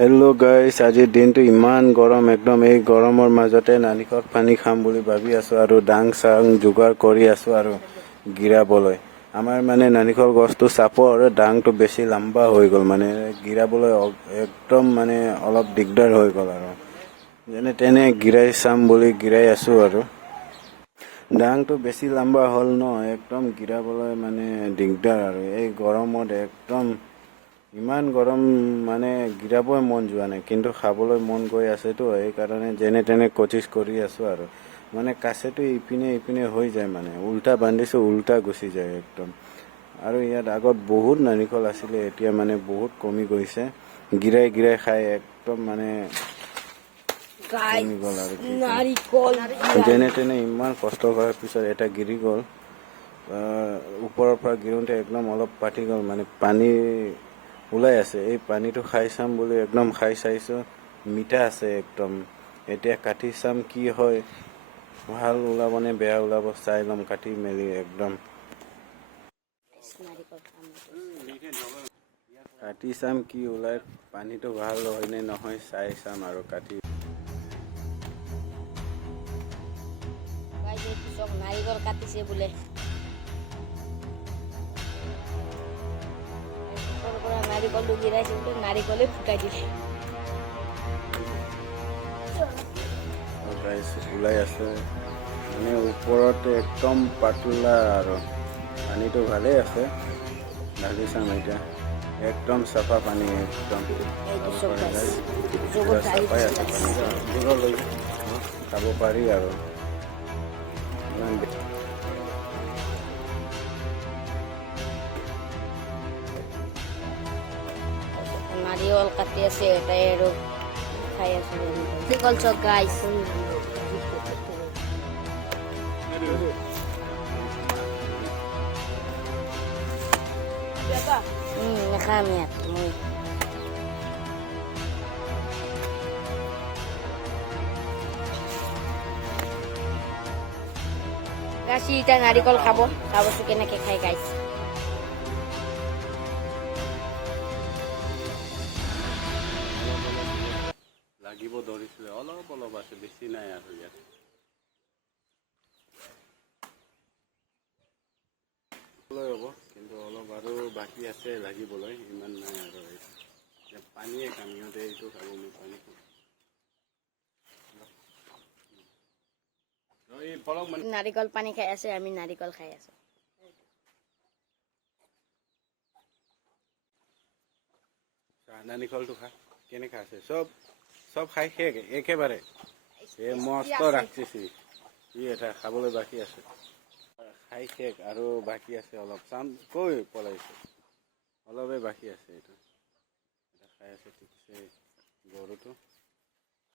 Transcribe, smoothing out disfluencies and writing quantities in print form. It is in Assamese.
হেল্ল' গাইছ, আজিৰ দিনটো ইমান গৰম, একদম এই গৰমৰ মাজতে নাৰিকল পানী খাম বুলি ভাবি আছোঁ আৰু ডাং চাং যোগাৰ কৰি আছোঁ আৰু গিৰাবলৈ। আমাৰ মানে নাৰিকল গছটো চাপৰ, ডাংটো বেছি লম্বা হৈ গ'ল, মানে গিৰাবলৈ একদম মানে অলপ দিগদাৰ হৈ গ'ল আৰু যেনে তেনে গিৰাই চাম বুলি গিৰাই আছোঁ আৰু ডাংটো বেছি লম্বা হ'ল ন, একদম গিৰাবলৈ মানে দিগদাৰ আৰু এই গৰমত একদম ইমান গৰম মানে গিৰাবই মন যোৱা নাই, কিন্তু খাবলৈ মন গৈ আছেতো, সেইকাৰণে যেনে তেনে কোচিছ কৰি আছোঁ আৰু মানে কাছেটো ইপিনে ইপিনে হৈ যায়, মানে উল্টা বান্ধিছোঁ উল্টা গুচি যায় একদম। আৰু ইয়াত আগত বহুত নাৰিকল আছিলে, এতিয়া মানে বহুত কমি গৈছে, গিৰাই গিৰাই খাই একদম মানে কমি গ'ল আৰু যেনে তেনে ইমান কষ্ট কৰাৰ পিছত এটা গিৰি গ'ল। ওপৰৰ পৰা গিৰোঁতে একদম অলপ পাতি গ'ল, মানে পানী ওলাই আছে। এই পানীটো খাই চাম বুলি একদম খাই চাইছোঁ, মিঠা আছে একদম। এতিয়া কাটি চাম কি হয়, ভাল ওলাব নে বেয়া ওলাব চাই ল'ম কাটি মেলি একদম। কাটি চাম কি ওলাই, পানীটো ভাল হয় নে নহয় চাই চাম আৰু কাটি। নাৰিকল কাটিছে বোলে, নাৰিকলটো গিৰাইছে বোলে, নাৰিকলে ফুটাই দিলে। ওলাই আছে মানে ওপৰত একদম পাতলা আৰু পানীটো ভালেই আছে। ঢালি চাম এতিয়া, একদম চাফা পানী, একদম পুৰা চাফাই আছে পানীটো, দূৰলৈ খাব পাৰি আৰু ইমান নাৰিকল কাটি আছে এটাই আৰু খাই আছো নাৰিকল চক গাইছ। নাখাম ইয়াত মই। গাছি এতিয়া নাৰিকল খাব, চাবচোন কেনেকে খাই গাইছ। লাগিব ধৰিছিলে, অলপ অলপ আছে, বেছি নাই আৰু ইয়াত। হ'ব, কিন্তু অলপ আৰু বাকী আছে লাগিবলৈ, ইমান নাই আৰু এতিয়া পানীয়ে কামিহঁতে এইটো খাব, মই পানী নাৰিকল পানী খাই আছে, আমি নাৰিকল খাই আছো। নাৰিকলটো খা, কেনেকা আছে, চব চব খাই শেষ একেবাৰে। এই মস্ত ৰাখিছে, ই এটা খাবলৈ বাকী আছে, খাই শেষ আৰু বাকী আছে অলপ, চাম কৈ পলাইছে, অলপে বাকী আছে, এইটো এটা খাই আছে ঠিকছে গৰুটো।